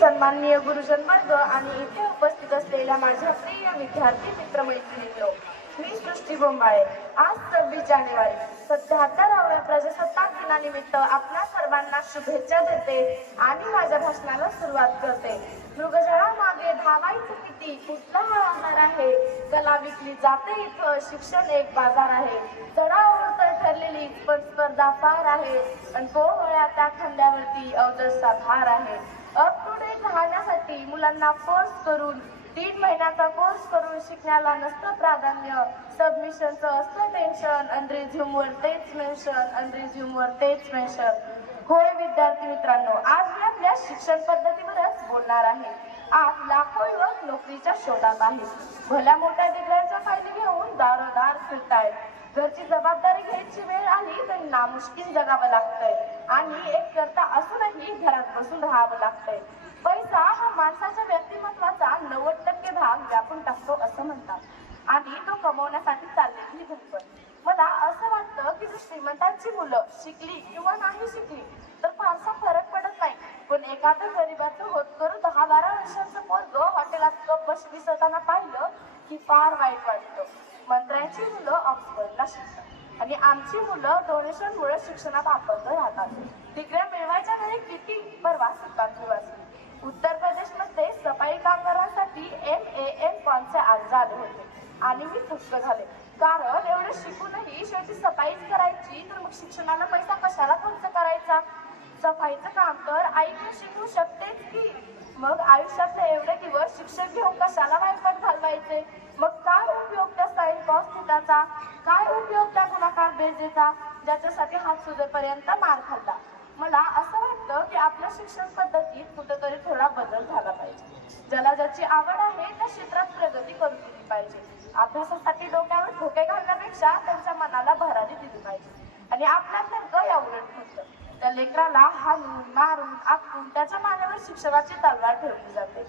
सन्माननीय गुरुजन वर्ग आणि इथे उपस्थित असलेल्या माझ्या प्रिय विद्यार्थी मित्रमैत्रिणींनो, मी सृष्टी बोंबाळे। आज 26 जानेवारी 77व्या प्रजासत्ताक दिनानिमित्त आपल्या सर्वांना शुभेच्छा देते आणि माझ्या भाषणाला सुरुवात करते। मृगजळामागे धावायचं किती, कुठला हा आधार आहे, कला विकली जाते इथं, शिक्षण एक बाजार आहे, चढाओढ ठरलेली पण स्पर्धा फार आहे, आणि पोहळ्या त्या खांद्यावरती अवजसा भार आहे। अप टू डेट राहण्यासाठी मुलांना फोर्स करून 3 महिन्याचा कोर्स करून शिकण्याला नसतं प्राधान्य, सबमिशनचं असतं टेन्शन, आणि रिझ्यूमवर तेच मेन्शन, होय विद्यार्थी मित्रांनो, आज मी आपल्या शिक्षण पद्धतीवरच बोलणार आहे। आज लाखो युवक नोकरीच्या शोधात आहेत, भल्या मोठ्या डिग्र्यांचा फायदा घेऊन दारोदार फिरतायत, घरची जबाबदारी घ्यायची वेळ आली तर नामुष्किल जगावं लागतंय, आणि एक करता असूनही घरात बसून राहावं लागतंय। पैसा हा माणसाच्या व्यक्तिमत्वाचा 90% भाग व्यापून टाकतो असं म्हणतात, आणि तो कमवण्यासाठी चाललेली धडपड। मला असं वाटतं की जर श्रीमंतांची मुलं शिकली किंवा नाही शिकली तर फारसा फरक पडत नाही, पण एखादं गरीबाचं होतकरू 10-12 वर्षांचं पोरगं हॉटेलात कप बशी दिसताना पाहिलं की फार वाईट वाटतं। मंत्र्यांची मुलं ऑक्सफर्डला शिकतात आणि आमची मुलं डोनेशनमुळे शिक्षणात अपंग राहतात। डिग्र्या मिळवायच्या घरी किती परवा बातमी वाचली, उत्तर प्रदेशमध्ये सफाई कामगारांसाठी MAN कॉनचे अर्ज आले होते आणि मी थक्क झाले, कारण एवढे शिकूनही शेवटी सफाईच करायची तर मग शिक्षणाला पैसा कशाला खर्च करायचा। सफाईचं काम तर आईने शिकू शकतेच की, मग आयुष्यातले एवढे दिवस शिक्षण घेऊन कशाला वाईट घालवायचे। मग काय उपयोग त्या साईन कॉस थिटाचा, काय उपयोग त्या गुणाकार बेरजेचा, ज्याच्यासाठी हात सुजेपर्यंत मार खाल्ला। मला असं वाटतं की आपल्या शिक्षण पद्धतीत कुठेतरी थोडा बदल झाला पाहिजे। ज्याला ज्याची आवड आहे त्या क्षेत्रात प्रगती करून दिली पाहिजे। अभ्यासासाठी डोक्यावर ठोके घालण्यापेक्षा त्यांच्या मनाला भरारी दिली पाहिजे, आणि आपल्यात नेमकं या उलट होतं, त्या लेकराला हाणून मारून आपटून त्याच्या मानेवर शिक्षणाची तलवार ठेवली जाते।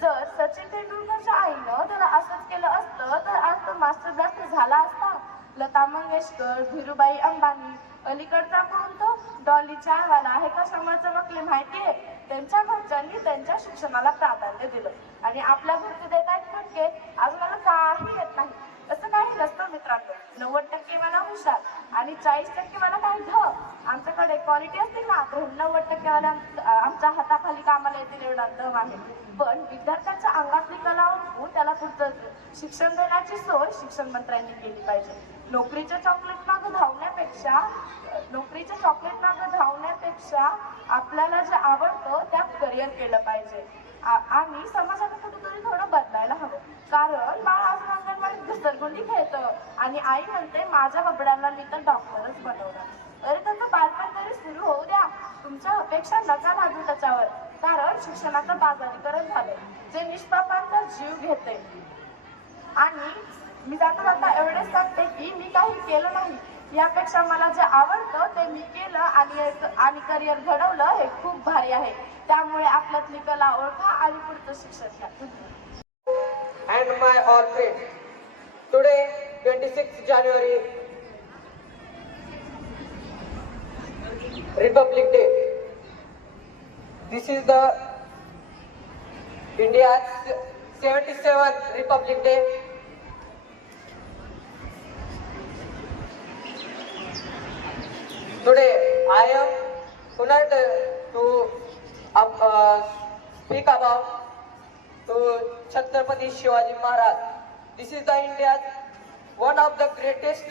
जर सचिन तेंडुलकरच्या आईनं त्याला असंच केलं असतं तर आज तो मास्टर ब्लास्टर झाला असता। लता मंगेशकर, धीरूबाई अंबानी, अलीकडचा कोण तो डॉली चायवाला हे कशामुळे चमकले माहितीये, त्यांच्या घरच्यांनी त्यांच्या शिक्षणाला प्राधान्य दिलं, आणि आपल्या घरचे देत आहेत फटके, अजून मला काही येत नाही असं काही नसतं मित्रांनो। 90% मला हुशार आणि 40% मला काही ध, आमच्याकडे क्वालिटी असते ना तर 90% वाला आमच्या हाताखाली कामाला येतील एवढा दम आहे। पण विद्यार्थ्यांच्या अंगातली कला ओळखून त्याला पुढचं शिक्षण देण्याची सोय शिक्षण मंत्र्यांनी केली पाहिजे। नोकरीच्या चॉकलेट मागे धावण्यापेक्षा आपल्याला जे आवडतं त्यात करिअर केलं पाहिजे, आणि समाजाला कुठेतरी थोडं बदलायला हवं, कारण बाळ अजून अंगणवाडीत घसरगुंडी खेळतं आणि आई म्हणते माझ्या बबड्याला मी तर डॉक्टरच बनवणार। अरे त्याचं बालपण तरी सुरू होऊ द्या, तुमच्या अपेक्षा नका लादू त्याच्यावर, कारण शिक्षणाचं बाजारीकरण झालंय जे निष्पापांचा जीव घेते। आणि मी जाता एवढेच सांगते की मी काही केलं नाही, यापेक्षा मला जे आवडतं ते मी केलं आणि करिअर घडवलं हे खूप भारी आहे। त्यामुळे आपल्यातली कला ओळखा आणि पुढचं शिक्षण घ्या। And my all friends, today 26 January Republic Day. This is the India's 77th Republic Day. Today I am honored to speak about to Chhatrapati Shivaji Maharaj. This is the India's one of the greatest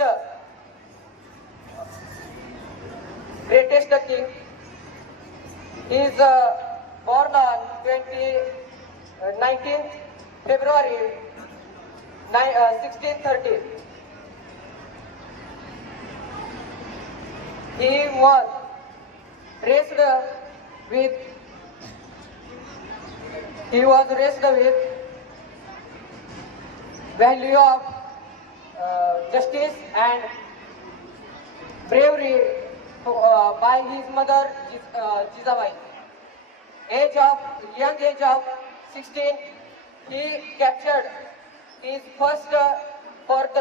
king. He is born on 19th February 1630. He was raised with value of justice and bravery by his mother Jizabai. Young age of 16, he captured his first Fort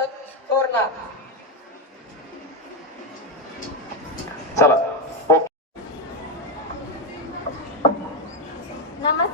Torna. चला. नमस्कार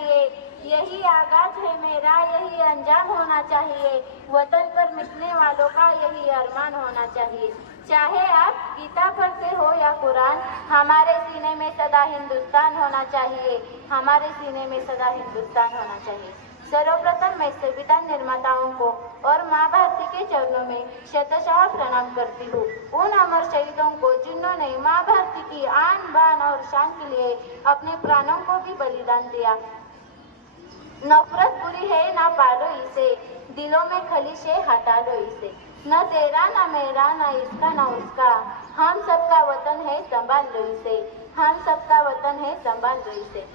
चाहिए। यही आगाज है मेरा, यही अंजाम होना चाहिए। वतन पर मिटने वालों का यही अरमान होना चाहिए। चाहे आप गीता पढ़ते हो या कुरान, हमारे सीने में सदा हिंदुस्तान होना चाहिए। हमारे सीने में सदा हिंदुस्तान होना चाहिए। सर्वप्रथम मैं संविधान निर्माताओं को और माँ भारती के चरणों में शतशः प्रणाम करती हूँ। उन अमर शहीदों को जिन्होंने माँ भारती की आन बान और शान के लिए अपने प्राणों को भी बलिदान दिया। नफरत बुरी है ना पालो इसे, दिलों में खलिश है हटा लो इसे। न तेरा न मेरा न इसका न उसका, हम सबका वतन है संभाल लो इसे। हम सबका वतन है संभाल लो इसे।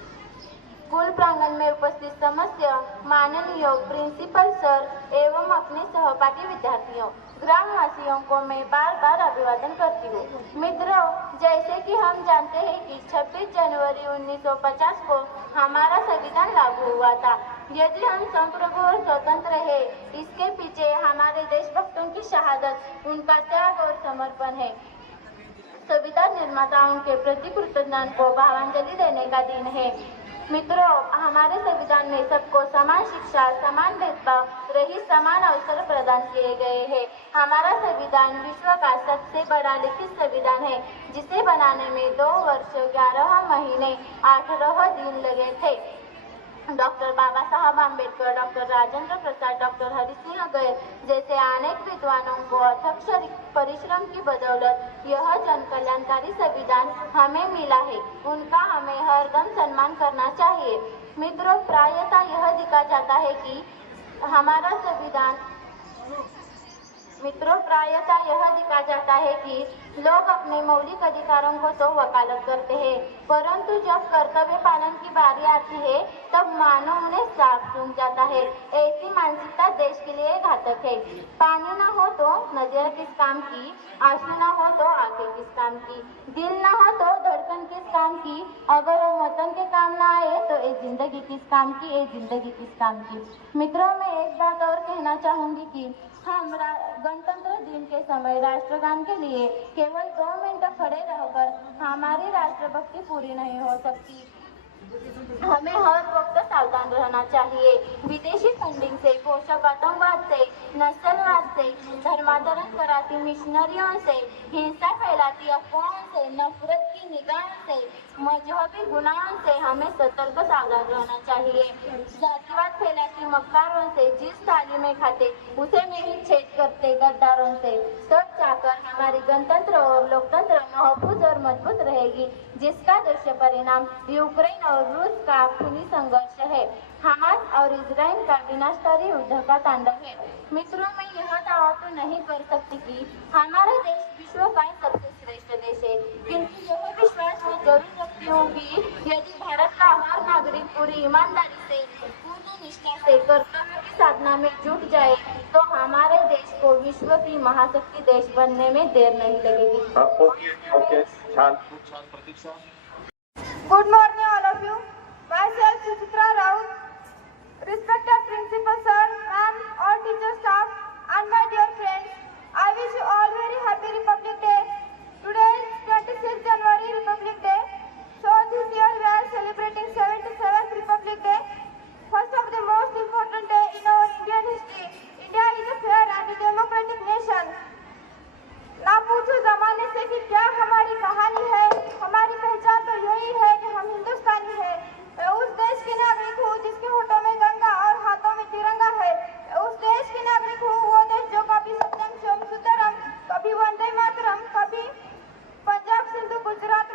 स्कूल प्रांगण में उपस्थित समस्त माननीय प्रिंसिपल सर एवं अपने सहपाठी विद्यार्थियों, ग्रामवासियों को मैं बार बार अभिवादन करती हूँ। मित्रों, जैसे कि हम जानते हैं कि 26 जनवरी 1950 को हमारा संविधान लागू हुआ था। यदि हम संप्रभु और स्वतंत्र है, इसके पीछे हमारे देशभक्तों की शहादत, उनका त्याग और समर्पण है। संविधान निर्माताओं के प्रति कृतज्ञता को भावांजलि देने का दिन है। मित्रों, हमारे संविधान में सबको समान शिक्षा, समान भेदभाव रहित समान अवसर प्रदान किए गए हैं। हमारा संविधान विश्व का सबसे बड़ा लिखित संविधान है, जिसे बनाने में 2 वर्ष 11 महीने 18 दिन लगे थे। डॉक्टर बाबा साहब आम्बेडकर, डॉक्टर राजेंद्र प्रसाद, डॉक्टर हरि सिंह गोयल जैसे अनेक विद्वानों को अथक परिश्रम की बदौलत यह जन कल्याणकारी संविधान हमें मिला है। उनका हमें हरदम सम्मान करना चाहिए। मित्रों, प्रायतः यह दिखा जाता है कि हमारा संविधान लोग अपने मौलिक अधिकारों को तो वकालत करते हैं, परंतु जब कर्तव्य पालन की बारी आती है तब मानो उन्हें साफ सूंघ जाता है। ऐसी मानसिकता देश के लिए घातक है। पानी न हो तो नजर किस काम की, आंसू न हो तो आंखें किस काम की, दिल न हो तो धड़कन किस काम की, अगर वो वतन के काम न आए तो ये जिंदगी किस काम की, ये जिंदगी किस काम की। मित्रों, मैं एक बात और कहना चाहूंगी कि हम गणतंत्र दिन के समय राष्ट्रगान के लिए केवल 2 मिनट खड़े रहकर हमारी राष्ट्रभक्ति पूरी नहीं हो सकती। हमें हर वक्त सावधान रहना चाहिए। विदेशी फंडिंग से, पोषक आतंकवाद से, नस्लवाद से, धर्मांतरण कराती मिशनरियों से, हिंसा फैलाती अफवाहों से, नफरत की निगाहों से, मजहबी गुनाहों से हमें सतर्क सावधान रहना चाहिए। जातिवाद फैलाती मक्कारों से, जिस थाली में खाते उसे में ही छेद करते गद्दारों से, तब जाकर हमारी गणतंत्र और लोकतंत्र महफूज और मजबूत रहेगी, जिसका दुष्परिणाम यूक्रेन और रूस का खूनी संघर्ष है, हमास और इजराइल का विनाशकारी युद्ध का तांडव है। मित्रों, मैं यह दावा तो नहीं कर सकती कि हमारा देश विश्व का सबसे श्रेष्ठ देश है, किंतु यह विश्वास मैं जरूर रखती हूँ कि यदि भारत का हर नागरिक पूरी ईमानदारी से, पूर्ण निष्ठा से कर्तव्य की साधना में जुट जाए तो हमारे देश को विश्व की महाशक्ति देश बनने में देर नहीं लगेगी। ओके, छान. Good morning, all of you. Myself, Suchitra Raut, respected principal sir, ma'am, all teacher staff, and my dear friends. I wish you all very happy Republic Day. Today is 26th January Republic Day. So this year we are celebrating 77th Republic Day. First of the most important day in our Indian history. India is a fair and a democratic nation. ना पूछो जमाने से कि क्या हमारी कहानी है, हमारी पहचान तो यही है कि हम हिंदुस्तानी हैं। मैं उस देश की नागरिक हूँ जिसके होठों में गंगा और हाथों में तिरंगा है। मैं उस देश की नागरिक हूँ, वो देश जो कभी सत्यम शिवम सुंदरम, कभी वंदे मातरम, कभी पंजाब सिंधु गुजरात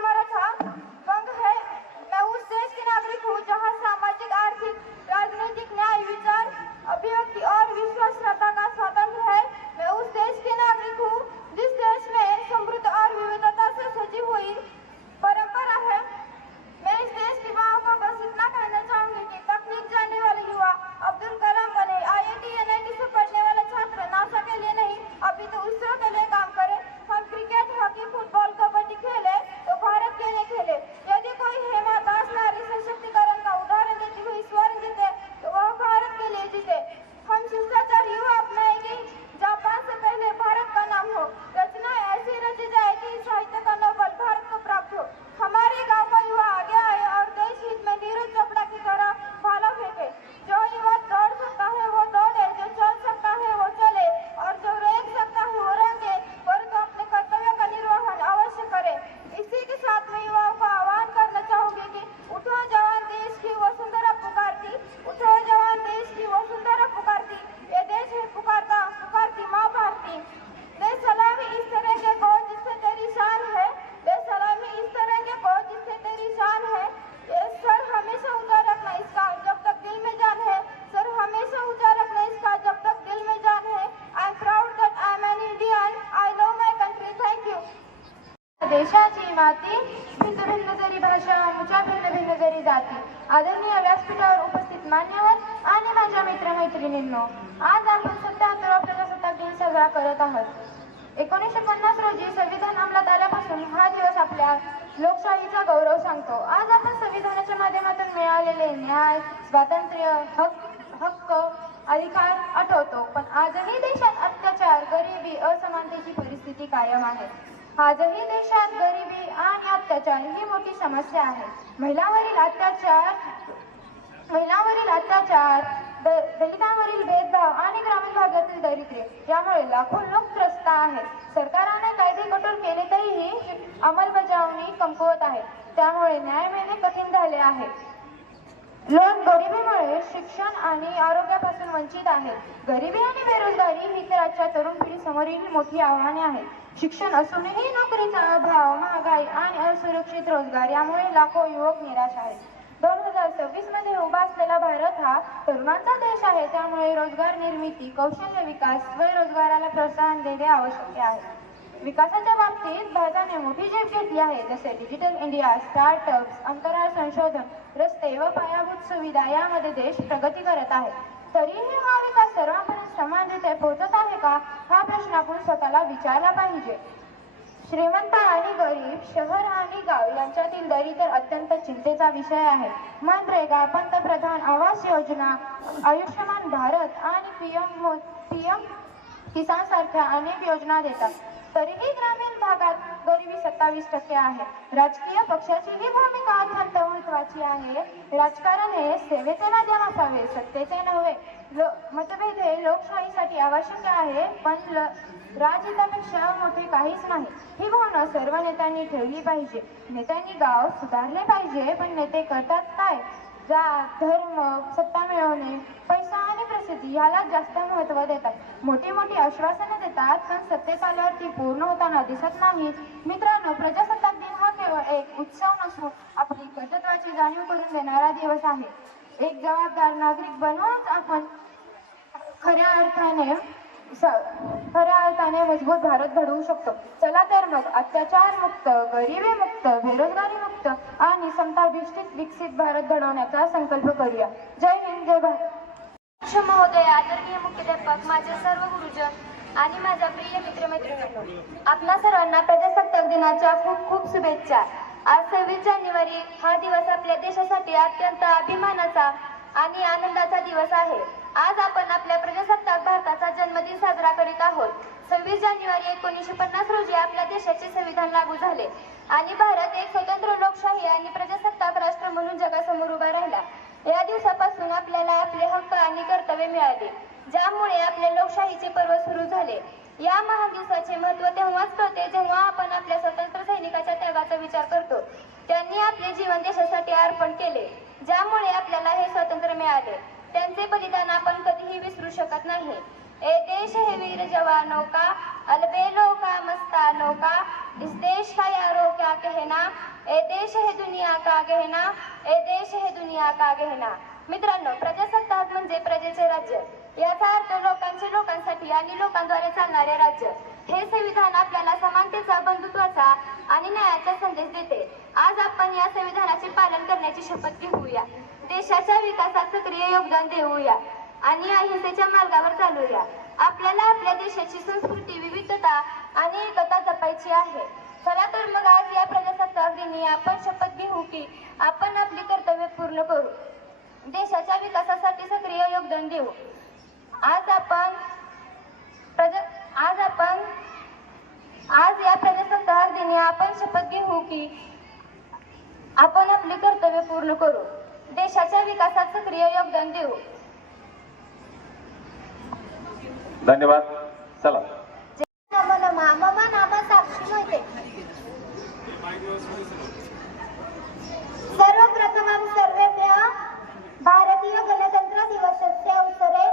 भिन्न भिन्न जरी भाषा, आमच्या भिन्न भिन्न जरी जाती, आदरणीय व्यासपीठावर उपस्थित मान्यवर आणि माझ्या मित्रमैत्रिणींनो, आज आपण 77वा प्रजासत्ताक दिन साजरा करत आहोत. 1950 रोजी संविधान अंमलात आल्यापासून हा दिवस आपल्या लोकशाहीचा गौरव सांगतो. आज आपण संविधानाच्या माध्यमातून मिळालेले न्याय, स्वातंत्र्य, हक्क, अधिकार आठवतो. पण आजही देशात अत्याचार, गरिबी, असमानतेची परिस्थिती कायम आहे. आजही देशात गरिबी आणि अत्याचार ही मोठी समस्या आहे. महिलांवरील अत्याचार, दलितांवरील भेदभाव आणि ग्रामीण भागातील दारिद्र्य यामुळे लाखो लोक त्रस्त आहेत. सरकारने कायदे कठोर केले तरीही अंमलबजावणी कमकुवत आहे. त्यामुळे न्याय मिळणे कठीण झाले आहे. लोक गरिबीमुळे शिक्षण आणि आरोग्यापासून वंचित आहेत. गरिबी आणि बेरोजगारी ही तर आजच्या तरुण पिढीसमोरील मोठी आव्हाने आहेत. शिक्षण असूनही नोकरीचा अभाव, महागाई आणि असुरक्षित रोजगार यामुळे लाखो युवक निराश आहेत. 2026 मध्ये उभा असलेला भारत हा तरुणांचा देश आहे. त्यामुळे रोजगार निर्मिती, कौशल्य विकास, स्वयंरोजगाराला प्रोत्साहन देणे आवश्यक आहे. विकासाच्या बाबतीत भारताने मोठी झेप घेतली आहे. जसे डिजिटल इंडिया, स्टार्टअप्स, अंतराळ संशोधन, रस्ते व पायाभूत सुविधा यामध्ये देश प्रगती करत आहे. तरीही हा विकास सर्वांपर्यंत समानरीत्या पोहोचत आहे का, हा प्रश्न आपण स्वतःला विचारला पाहिजे. श्रीमंत आणि गरीब, शहर आणि गाव यांच्यातील दरी तर अत्यंत चिंतेचा विषय आहे. मनरेगा, पंतप्रधान आवास योजना, आयुष्यमान भारत आणि पीएम किसान सारख्या अनेक योजना देतात. तरीही ग्रामीण भागात गरिबी 27% आहे. राजकीय पक्षाची ही भूमिका अत्यंत महत्वाची आहे. राजकारण हे सेवेचे माध्यम असावे, सत्तेचे नव्हे. मतभेद हे लोकशाहीसाठी आवश्यक आहे, पण राजहितापेक्षा मोठे काहीच नाही. ही भावना सर्व नेत्यांनी ठेवली पाहिजे. नेत्यांनी गाव सुधारले पाहिजे, पण नेते करतात काय? जात, धर्म, सत्ता मिळवणे, पैसा आणि प्रसिद्धी याला जास्त महत्त्व देतात. मोठी मोठी आश्वासने देतात, पण सत्तेत आल्यावर ती पूर्ण होताना दिसत नाही. मित्रांनो, प्रजासत्ताक दिन हा केवळ एक उत्सव नसून आपली कर्तृत्वाची जाणीव करून देणारा दिवस आहे. एक जबाबदार नागरिक बनूनच आपण खऱ्या अर्थाने मजबूत भारत घडवू शकतो. चला तर मग अत्याचार मुक्त, गरिबी मुक्त, बेरोजगारी मुक्त आणि समताधिष्ठित विकसित भारत घडवण्याचा संकल्प करूया. जय हिंद, जय भारत. महोदय, आदरणीय मुख्याध्यापक, माझे सर्व गुरुजन आणि माझ्या प्रिय मित्रमैत्रिणींनो, आपणा सर्वांना प्रजासत्ताक दिनाच्या खूप खूप शुभेच्छा. आज 26 जानेवारी हा दिवस आपल्या देशासाठी अत्यंत अभिमानाचा आणि आनंदाचा दिवस आहे. आज आपण आपल्या प्रजासत्ताक भारताचा जन्मदिन साजरा करीत आहोत. 26 जानेवारी 1950 रोजी आपल्या देशाचे संविधान लागू झाले आणि भारत एक स्वतंत्र लोकशाही आणि प्रजासत्ताक राष्ट्र म्हणून जगासमोर उभा राहिला. या दिवसापासून आपल्याला आपले हक्क आणि कर्तव्य मिळाले, ज्यामुळे आपले लोकशाहीचे पर्व सुरू झाले. या महान दिवसाचे महत्त्व तेव्हाच कळते जेव्हा आपण आपल्या स्वतंत्र सैनिकाच्या त्यागाचा विचार करतो. त्यांनी आपले जीवन देशासाठी अर्पण केले, ज्यामुळे आपल्याला हे स्वातंत्र्य मिळाले. त्यांचे बलिदान आपण कधीही विसरू शकत नाही. ए देश है वीर जवानों का, अलबेलों का मस्तानों का, इस देश का यारो क्या कहना, ए देश है दुनिया का गहना, ए देश है दुनिया का गहना. मित्रांनो, प्रजासत्ताक म्हणजे प्रजेचे राज्य. याचा अर्थ लोकांचे लोकांसाठी आणि लोकांद्वारे चालणारे राज्य. हे संविधान आपल्याला समानतेचा, बंधुत्वाचा आणि न्यायाचा संदेश देते. आज आपण या संविधानाचे पालन करण्याची शपथ घेऊया. देशाच्या विकासात सक्रिय योगदान देऊया आणि अहिंसेच्या मार्गावर चालूया. आपल्याला आपल्या देशाची संस्कृती, विविधता आणि एकता जपायची आहे. चला तर मग आज या प्रजासत्ताक दिनी आपण शपथ घेऊ की आपण आपली कर्तव्य पूर्ण करू, देशाच्या विकासासाठी सक्रिय योगदान देऊ. आज या प्रजासत्ताक दिनी आपण शपथ घेऊ की आपण आपली कर्तव्य पूर्ण करू, देशाच्या विकासात सक्रिय योगदान देऊ. धन्यवाद. चला. मम नाम साक्षी मोहिते. सर्वप्रथमं सर्वेभ्यः भारतीय गणतंत्र दिवसस्य अवसरे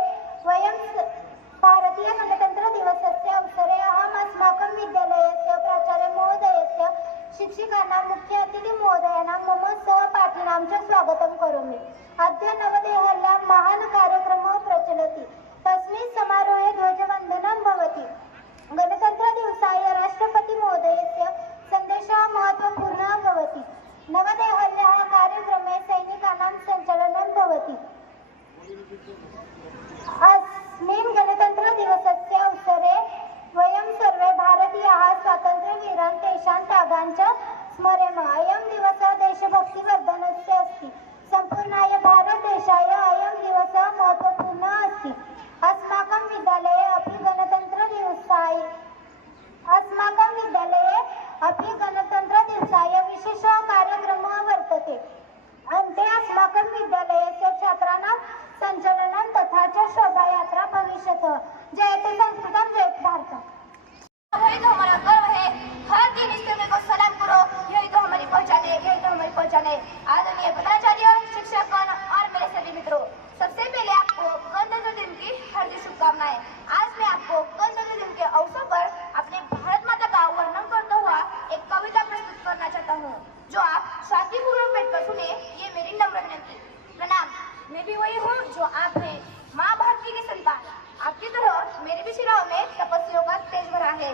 भारतीय गणतंत्र दिवसस्य अवसरे अहम् अस्माकं विद्यालयस्य प्राचार्य महोदयस्य, शिक्षकानां, मुख्य अतिथि महोदयानां, मम सहपाठिनां च स्वागतं करोमि. अद्य नवदेहल्यां महान् कार्यक्रमः प्रचलति. तस्मिन् समारोहे ध्वजवन्दनं भवति. गणतन्त्र दिवसाय राष्ट्रपति महोदयस्य संदेश विशेषः महत्त्वपूर्णः भवति। नवदेहल्याः कार्यक्रमे सैनिकानां सञ्चालनं भवति। अस्मिन् गणतन्त्रदिवसस्य अवसरे वयं सर्वे भारतीयाः स्वातन्त्र्यवीरान् तेषां त्यागान् च स्मरेम। अयं दिवसः देशभक्तिवर्धनस्य अस्ति। सम्पूर्णाय भारतदेशाय अयं दिवसः महत्त्वपूर्णः अस्ति। अस्माकं विद्यालये अपि गणतन्त्रदिवसाय विशेषः कार्यक्रमः वर्तते। अन्ते अस्माकं विद्यालयस्य छात्राणां सञ्चलनं तथा च शोभायात्रा भविष्यत्। जयते संस्कृतं, जयते भारतम्। यही तो हमारा गर्व है। हर दिन इस समय को सलाम करो, यही तो हमारी पहचान है, यही तो हमारी पहचान है। आदरणीय प्रधानाचार्य, शिक्षकगण और मेरे सभी मित्रों, सबसे पहले आपको गणतंत्र दिन की हार्दिक शुभकामनाएं। आज मैं आपको गणतंत्र दिन के अवसर पर अपने भारत माता का वर्णन करता हुआ एक कविता प्रस्तुत करना चाहता हूँ, जो आप शांतिपूर्वक बैठकर सुने, ये मेरी नम्र विनती। प्रणाम। मैं भी वही हूँ जो आप हैं, माँ भारती की संतान। आपकी तरह मेरे भी शिराओं में तपस्याओं का तेज भरा है।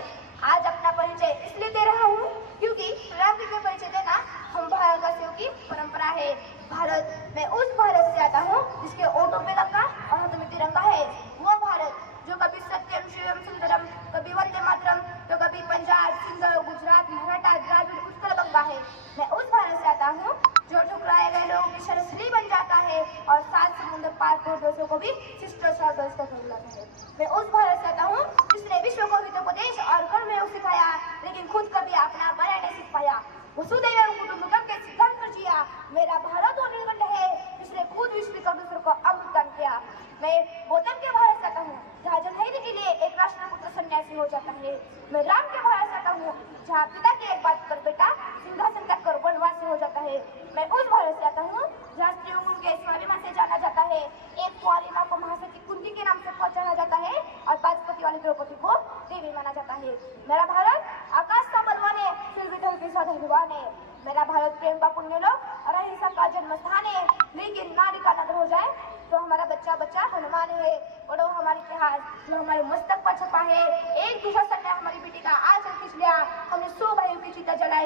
आज अपना परिचय इसलिए दे रहा हूँ क्योंकि राष्ट्र में परिचय देना हम भारतवासियों की परंपरा है। भारत, मैं उस भारत से आता हूँ जिसके ओठों पे लगा और हाथों में तिरंगा है। वो भारत जो कभी सत्यम शिवम सुंदरम, कभी वंदे मातरम, तो कभी पंजाब, सिंध, गुजरात, मराठा, द्राविड़, उत्कल बंगा है। मैं उस भारत से आता हूँ जो ठुकराए गए लोगों की शरसली बन जाता है और 7 समुद्र पार देशों को भी शिष्टाचार का बुलाता है। मैं उस भारत से आता हूँ जिसने विश्व को हितोपदेश और कर्म योग सिखाया, लेकिन खुद कभी अपना बना नहीं सीख पाया। वसुधैव कुटुंबकम के सिद्धांत पर जिया। मेरा भारत वो नीलकंठ है जिसने खुद विश्व का दूसरों को अमृतदान किया। मैं गौतम के भारत से आता हूँ जहाँ जनहित के लिए एक राष्ट्रपुत्र सन्यासी हो जाता है। मैं राम के भारत से आता हूँ जहाँ पिता की एक बात कर बेटा सिंहासन तक कर वनवासी हो जाता है। मैं उस भारत से आता हूँ जहाँ स्त्रियों को उनके स्वाभिमान से जाना जाता है। एक कुंवारी माँ को महासती कुंती के नाम से पहचाना जाता है और 5 पति वाली द्रौपदी को देवी माना जाता है। मेरा भारत आकाश का बलवान है, फिर भी धरती का धनवान है। मेरा भारत प्रेम का पुण्य लोक और अहिंसा का जन्म स्थान है। लेकिन नारी का नगर हो जाए तो हमारा बच्चा बच्चा हनुमान है। पढ़ो हमारे इतिहास जो हमारे मस्तक पर छपा है। एक दुशासन ने हमारी बेटी का आंचल खींच लिया, हमने 100 भाइयों की चिता जलाई।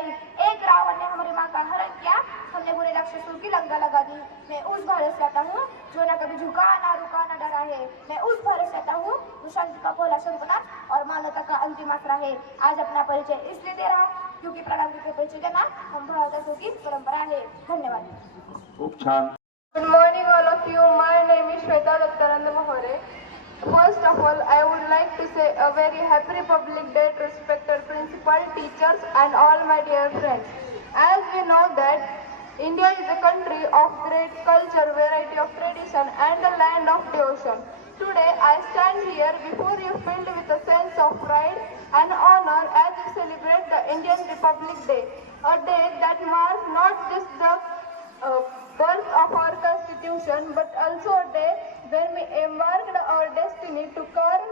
एक रावण ने हमारी माँ का हरण किया, हमने बुरे राक्षसों की लंका लगा दी। मैं उस भारत से आता हूँ जो ना कभी झुका ना रुका ना डरा है। मैं उस भारत से आता हूँ जो शांति का पहला शंखनाद और मानवता का अंतिम आसरा है। आज अपना परिचय इसलिए दे रहा क्योंकि प्रणाम के परिचय देना हम भारतवासियों की परंपरा है। धन्यवाद। खूप छान. Good morning all of you. My name is Shweta Dattarand Mahore. First of all, I would like to say a very happy Republic Day to respected principal, teachers and all my dear friends. As we know that India is a country of great culture, variety of tradition and a land of devotion. Today I stand here before you filled with a sense of pride and honor as we celebrate the Indian Republic Day, a day that marks not just the birth of our constitution but also a day when we embarked our destiny to carve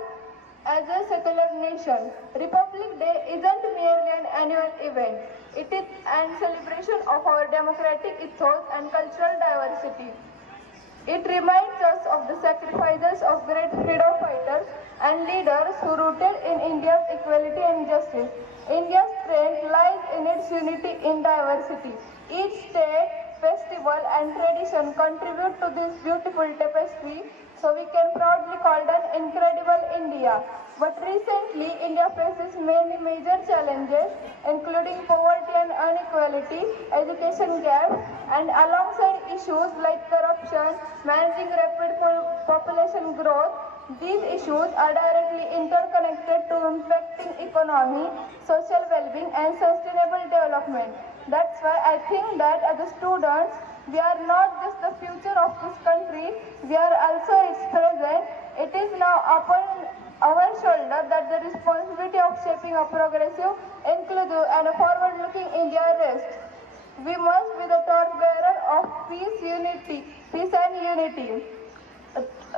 as a secular nation. Republic Day isn't merely an annual event. It is a celebration of our democratic ethos and cultural diversity. It reminds us of the sacrifices of great freedom fighters and leaders who rooted in India's equality and justice. India's strength lies in its unity in diversity. Each state, festival and tradition contribute to this beautiful tapestry, so we can proudly call it an incredible India. But recently, India faces many major challenges, including poverty and inequality, education gaps, and alongside issues like corruption, managing rapid population growth. These issues are directly interconnected to impacting economy, social well-being, and sustainable development. That's why I think that as a students, we are not just the future of this country, we are also its present. It is now upon our shoulder that the responsibility of shaping a progressive, inclusive and forward-looking India rests. We must be the torchbearer of peace and unity.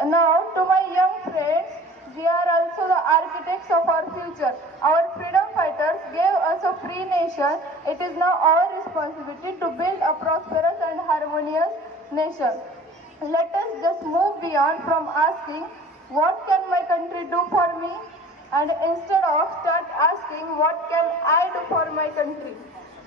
Now, to my young friends, we are also the architects of our future. Our freedom fighters gave us a free nation. It is now our responsibility to build a prosperous and harmonious nation. Let us just move beyond from asking, what can my country do for me? And instead of start asking, what can I do for my country?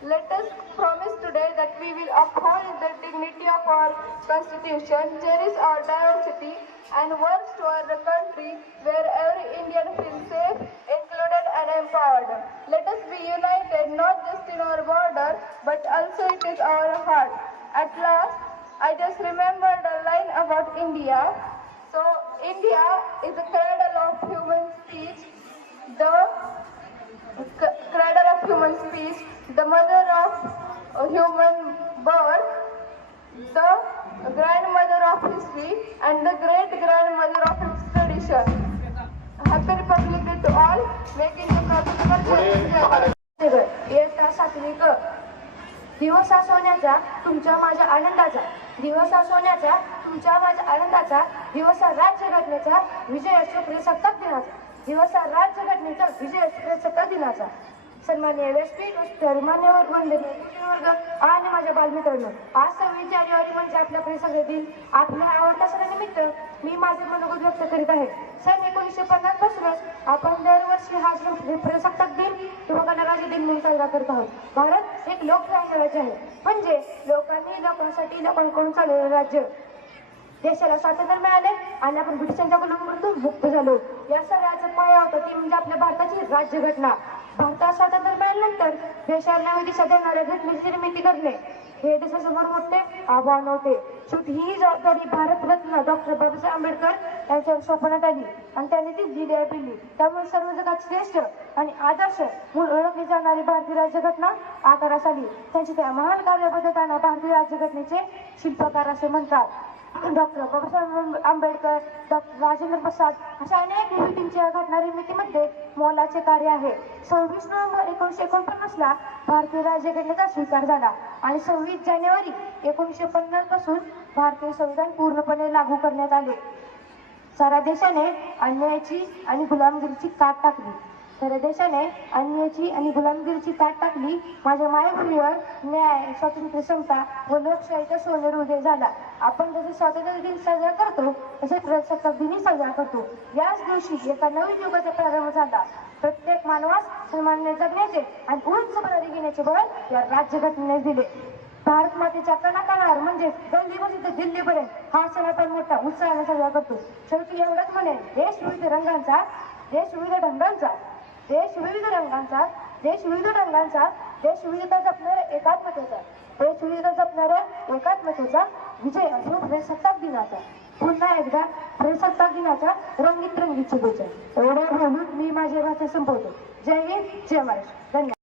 Let us promise today that we will uphold the dignity of our constitution, cherish our diversity, and work toward a country where every Indian feels safe, included, and empowered. Let us be united not just in our border, but also it is our heart. At last, I just remembered a line about India. So, India is the cradle of human speech, the mother of human birth, the grandmother of history, and the great-grandmother of its tradition. Happy Republic Day to all, making the इयत्ता सातवी क. दिवस हा सोन्याचा तुमच्या माझ्या आनंदाचा, दिवस हा सोन्याचा तुमच्या माझ्या आनंदाचा, दिवस हा राज्यघटनेचा विजयाच्या प्रजासत्ताक दिनाचा, दिवस हा राज्यघटनेचा विजयाच्या प्रजासत्ताक दिनाचा. सन्माननीय व्यासपीठ, मान्यवर वंदनीय वर्ग आणि माझ्या बालमित्रांनो, आज 26 जानेवारी म्हणजे आपल्याकडे सगळे दिन. आपल्या आवडत्या सणानिमित्त मी माझे मनोगत व्यक्त करीत आहे. सन 1950 पासूनच आपण दरवर्षी हा प्रजासत्ताक दिन किंवा गणराज्य दिन म्हणून साजरा करत आहोत. भारत एक लोकशाही राज्य आहे, म्हणजे लोकांनी लोकांसाठी लोकांकडून चाललेलं राज्य. देशाला स्वातंत्र्य मिळाले आणि आपण ब्रिटिशांच्या गुलामीपासून मुक्त झालो. या सगळ्याचा पाया होता ती म्हणजे आपल्या भारताची राज्यघटना. भारतात स्वातंत्र्य मिळाल्यानंतर देशाला नवी दिशा देणाऱ्या घटनेची निर्मिती करणे हे देशासमोर मोठे आव्हान होते. शेवटी ही जबाबदारी भारतरत्न डॉक्टर बाबासाहेब आंबेडकर यांच्यावर सोपवण्यात आली आणि त्यांनी ती दिली पिली. त्यामुळे सर्व जगात श्रेष्ठ आणि आदर्श म्हणून ओळखली जाणारी भारतीय राज्यघटना आकारास आली. त्यांची त्या महान कार्याबद्दल त्यांना भारतीय राज्यघटनेचे शिल्पकार असे म्हणतात. डॉक्टर बाबासाहेब आंबेडकर, डॉक्टर राजेंद्र प्रसाद अशा अनेक विभूतींच्या घटना निर्मितीमध्ये मोलाचे कार्य आहे. 26 नोव्हेंबर 1949 ला भारतीय राज्यघटनेचा स्वीकार झाला आणि 26 जानेवारी 1950 पासून भारतीय संविधान पूर्णपणे लागू करण्यात आले. साऱ्या देशाने अन्यायाची आणि गुलामगिरीची काट टाकली. साऱ्या देशाने अन्यायाची आणि गुलामगिरीची काट टाकली. माझ्या मायभूमीवर न्याय, स्वातंत्र्य, समता व लोकशाहीचा सोनेरी उदय झाला. आपण जसे स्वातंत्र्य दिन साजरा करतो तसे प्रजासत्ताक दिनही साजरा करतो. याच दिवशी एका नवीन युगाचा प्रारंभ झाला. प्रत्येक मानवास सन्मानाने जगण्याचे आणि उंच पदारी घेण्याचे बळ या राज्यघटनेने दिले. भारत मातेच्या कणाकणावर म्हणजे गल्लीपासून ते दिल्लीपर्यंत हा सण आपण मोठा उत्साहाने साजरा करतो. शेवटी एवढंच म्हणेल, देश विविध रंगांचा, देश विविध ढंगांचा, देश विविध रंगांचा, देश विविध रंगांचा, देश विविधता जपणाऱ्या एकात्मतेचा, देश विविधता जपणाऱ्या एकात्मतेचा विजय असो प्रजासत्ताक दिनाचा. पुन्हा एकदा प्रजासत्ताक दिनाच्या रंगीत शुभेच्छा. एवढ्या बोलून मी माझे भाषण संपवतो. जय हिंद, जय महाराष्ट्र. धन्यवाद.